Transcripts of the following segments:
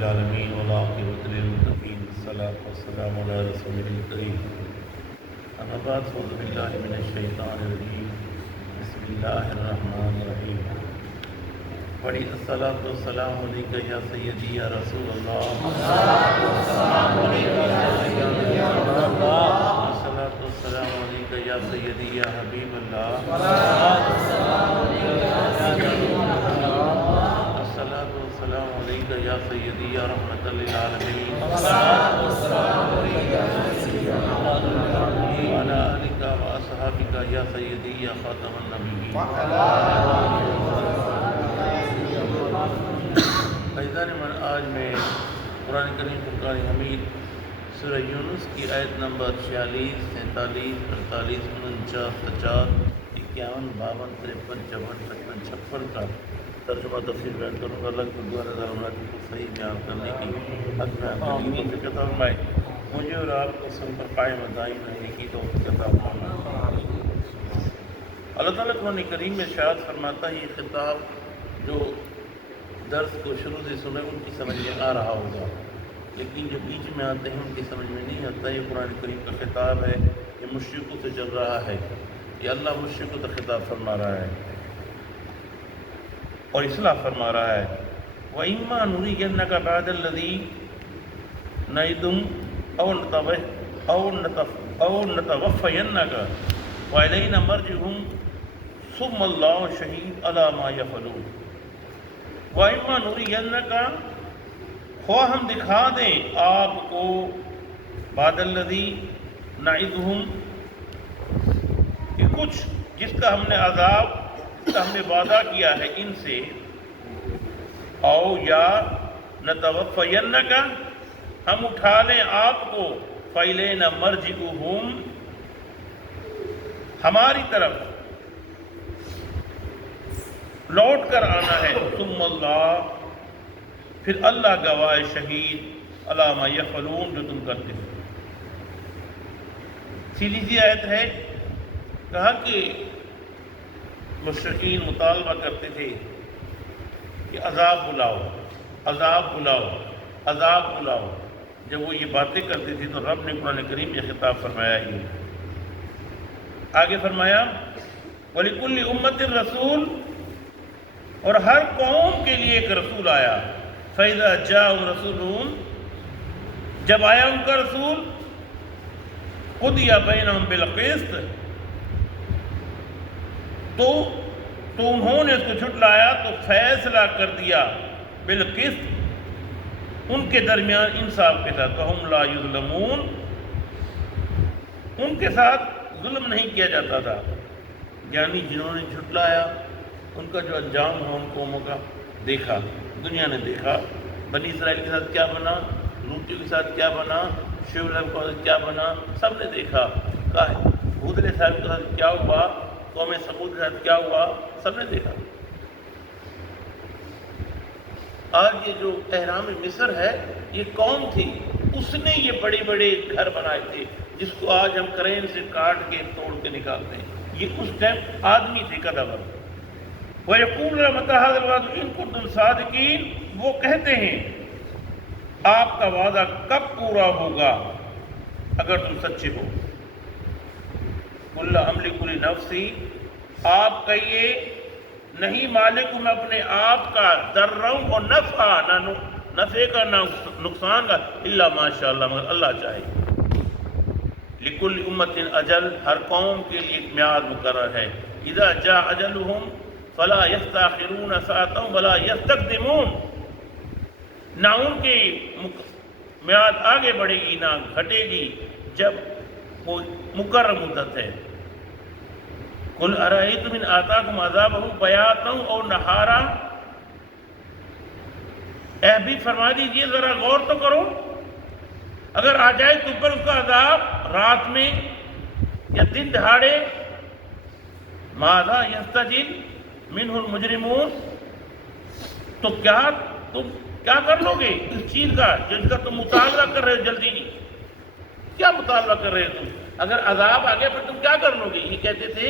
العالمين والعاقبة للمتقين والصلاة والسلام على رسوله الكريم أما بعد فأعوذ بالله من الشيطان الرجيم بسم الله الرحمن الرحيم بڑی الصلاة والسلام علیکہ یا سیدی یا رسول اللہ الصلاة والسلام علیکہ یا سیدی یا حبیب اللہ الصلاة والسلام علیکہ یا سیدی یا رحمت للعالمین وعلی آلک واصحابک یا سیدی یا خاتم النبیین فیضان من آج میں قرآن کریم فرقان حمید سورہ یونس کی آیت نمبر 46, 47, 48, 49, 50, 51, 52, 53, 54, 55, 56 کا ترجمہ تفسیر بیان کروں گا۔ اللہ کو دعا رضا اللہ کو صحیح بیان کرنے کی حق میں آپ کی توفیق عطا فرمائے، مجھے اور آپ کو سن پر قائم دائم رہنے کی توفیق عطا فرمائے۔ اللہ تعالیٰ قرآن کریم میں ارشاد فرماتا ہے، یہ خطاب جو درس کو شروع سے سنے ان کی سمجھ میں آ رہا ہوگا، لیکن جو بیچ میں آتے ہیں ان کی سمجھ میں نہیں آتا۔ یہ قرآن کریم کا خطاب ہے، یہ مشرکوں سے چل رہا ہے، یہ اللہ مشرکوں سے خطاب فرما رہا ہے اور اصلاح فرما رہا ہے۔ وَإِمَّا نُرِيَنَّكَ بَعْدَ الَّذِي نَعِدُهُمْ أَوْ نَتَوَفَّيَنَّكَ وَإِلَيْنَا مَرْجِعُهُمْ ثُمَّ اللَّهُ شَهِيدٌ عَلَى مَا يَفْعَلُونَ۔ وَإِمَّا نُرِيَنَّكَ، خواہ ہم دکھا دیں آپ کو، بعد الذی نعدہم، کہ کچھ جس کا ہم نے عذاب، جس کا ہم نے وعدہ کیا ہے ان سے، او یا نتوفینک، ہم اٹھا لیں آپ کو، فیلینا مرجعہم، ہماری طرف لوٹ کر آنا ہے، ثم اللہ، پھر اللہ گواہ شہید، علی ما یفعلون، جو تم کرتے ہو۔ سیدھی سی آیت ہے، کہا کہ مشرکین مطالبہ کرتے تھے کہ عذاب بلاؤ، عذاب بلاؤ، عذاب بلاؤ۔ جب وہ یہ باتیں کرتے تھے تو رب نے قرآن کریم میں خطاب فرمایا ہی، آگے فرمایا وَلِكُلِّ أُمَّةٍ رَسُولٌ، اور ہر قوم کے لیے ایک رسول آیا، فَإِذَا جَاءَهُمْ رَسُولٌ، جب آیا ان کا رسول، قُضِيَ بَيْنَهُمْ بِالْقِسْطِ، تو انہوں نے اس کو جھٹلایا تو فیصلہ کر دیا، بالقسط، ان کے درمیان انصاف کے ساتھ، وَهُمْ لَا يُظْلَمُونَ، ان کے ساتھ ظلم نہیں کیا جاتا تھا۔ یعنی جنہوں نے جھٹلایا ان کا جو انجام ہو ان قوموں کا دیکھا، دنیا نے دیکھا، بنی اسرائیل کے ساتھ کیا بنا، لوطیوں کے ساتھ کیا بنا، شعیب علیہ السلام کے ساتھ کیا بنا، سب نے دیکھا۔ ہود علیہ السلام کے ساتھ کیا ہوا، قوم ثمود کے ساتھ کیا ہوا، سب نے دیکھا۔ آج یہ جو اہرام مصر ہے، یہ قوم تھی، اس نے یہ بڑے بڑے گھر بنائے تھے جس کو آج ہم کرین سے کاٹ کے توڑ کے نکالتے ہیں۔ یہ اس ٹائم آدمی تھے قدور۔ وَيَقُولُ مَتَىٰ هَٰذَا الْوَعْدُ إِن كُنتُمْ صَادِقِينَ، وہ کہتے ہیں آپ کا وعدہ کب پورا ہوگا اگر تم سچے ہو۔ قُلْ لَا أَمْلِكُ لِنَفْسِي، آپ کہیے نہیں مالک ہوں میں اپنے آپ کا، ضرّا و نفعا، نہ نفع کا نہ نقصان کا، الا ماشاء اللہ، مگر اللہ چاہے۔ لِكُلِّ أُمَّةٍ أَجَلٌ، ہر قوم کے لیے ایک میعاد مقرر ہے۔ اذا جاء اجلهم فلا يستأخرون ساعة ولا يستقدمون، نہ ان کی میعاد آگے بڑھے گی نہ گھٹے گی جب وہ مقرر مدت ہے۔ قل ارأيتم إن آتاكم عذابه بياتا أو نهارا، اے بھی فرما دیجئے، ذرا غور تو کرو، اگر آ جائے تم پر اس کا عذاب رات میں یا دن دہاڑے، ماذا يستعجل منه المجرمون، تو کیا تم کیا کر لو گے اس چیز کا جس کا تم مطالبہ کر رہے ہو؟ جلدی کیا مطالبہ کر رہے ہو تم؟ اگر عذاب آ گیا پھر تم کیا کر لو گے؟ یہ کہتے تھے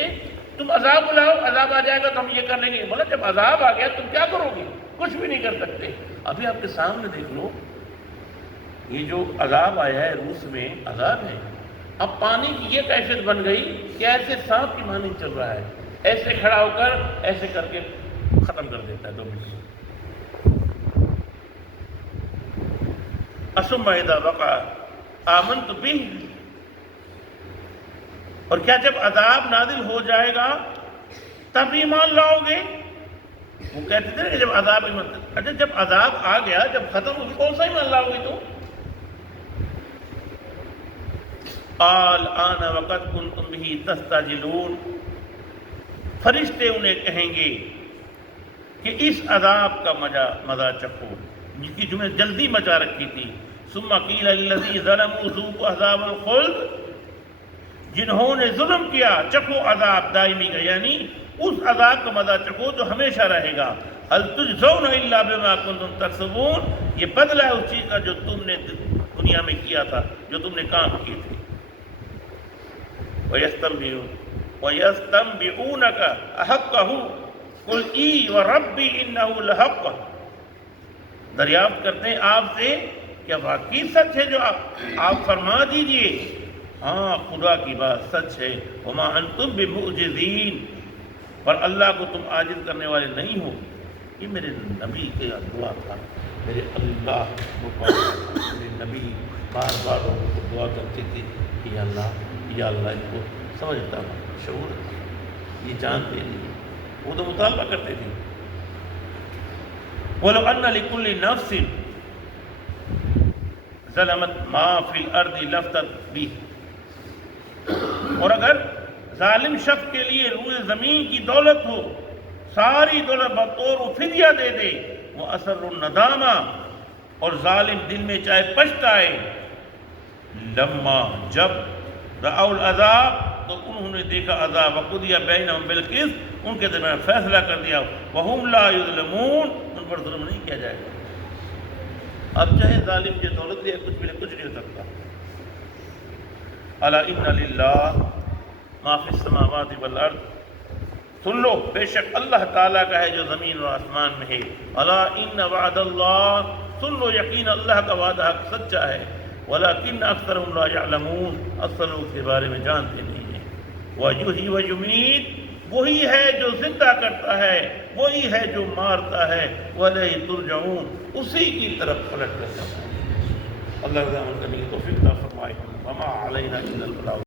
تم عذاب بلاؤ، عذاب آ جائے گا تو ہم یہ کر لیں گے۔ بولا جب عذاب آ گیا تم کیا کرو گے؟ کچھ بھی نہیں کر سکتے۔ ابھی آپ کے سامنے دیکھ لو، یہ جو عذاب آیا ہے روس میں، عذاب ہے، اب پانی کی یہ کیفیت بن گئی کہ ایسے سانپ کی مانند چل رہا ہے، ایسے کھڑا ہو کر ایسے کر کے ختم کر دیتا ہے 2 منٹ میں۔ ثم اذا وقع آمنت به، اور کیا جب عذاب نازل ہو جائے گا تب ایمان لاؤ گے؟ وہ کہتے تھے نا کہ جب عذاب ایمان، اچھا جب عذاب آ گیا، جب ختم ہو گیا، کون سا ایمان لاؤ گے؟ تو الآن وقد کنتم به تستعجلون، فرشتے انہیں کہیں گے کہ اس عذاب کا مزہ چکھو جس کی تمہیں جلدی مچا رکھی تھی۔ ثم قیل للذین ظلموا ذوقوا عذاب الخلد، جنہوں نے ظلم کیا چکھو عذاب دائمی کا، یعنی اس عذاب کا مزہ چکھو جو ہمیشہ رہے گا۔ هل تجزون الا بما کنتم تکسبون، یہ بدلہ ہے اس چیز کا جو تم نے دنیا میں کیا تھا، جو تم نے کام کیے تھے۔ وَيَسْتَنْبِئُونَكَ أَحَقَّهُ قُلْ إِي وَرَبِّي إِنَّهُ لَحَقٌّ، دریافت کرتے ہیں آپ سے کیا واقعی سچ ہے جو آپ فرما دیجئے ہاں خدا کی بات سچ ہے۔ وَمَا أَنْتُمْ بِمُعْجِزِينَ، پر اللہ کو تم عاجز کرنے والے نہیں ہو۔ یہ میرے نبی کا دعا تھا، میرے اللہ میرے نبی بار بار ان کو دعا کرتے تھے کہ یا اللہ ان کو سمجھتا ہوں، شعور تھا، یہ جانتے نہیں، وہ تو مطالبہ کرتے تھے۔ وَلَوْ أَنَّ لِكُلِّ نَفْسٍ ظَلَمَتْ مَا فِي الْأَرْضِ لَفْتَتْ بِهِ، اور اگر ظالم شخص کے لیے روئے زمین کی دولت ہو، ساری دولت بطور وہ فدیہ دے دے، وہ اثر الندامہ، اور ظالم دل میں چاہے پچھتائے، لما جب رأوا العذاب تو انہوں نے دیکھا عذاب، وقضی بینہم بالقسط، ان کے درمیان فیصلہ کر دیا، وہم لا یظلمون، ان پر ظلم نہیں کیا جائے گا۔ اب چاہے ظالم جو دولت لے کچھ بھی لے، کچھ نہیں ہو سکتا۔ الا ان للہ ما فی السماوات والارض، سن لو بے شک اللہ تعالیٰ کا ہے جو زمین اور آسمان میں ہے۔ الا ان وعد اللہ، سن لو یقین اللہ کا وعدہ حق سچا ہے۔ ولیکن اکثرهم لا یعلمون، اکثر لوگ اس کے بارے میں جانتے نہیں ہیں۔ ویحیی ویمیت، وہی ہے جو زندہ کرتا ہے، وہی ہے جو مارتا ہے۔ والیہ ترجعون، اسی کی طرف پلٹ کر جانا ہے۔ اللہ رضا عمل کرنے کی توفیق عطا فرمائے۔ وما علینا الا البلاغ۔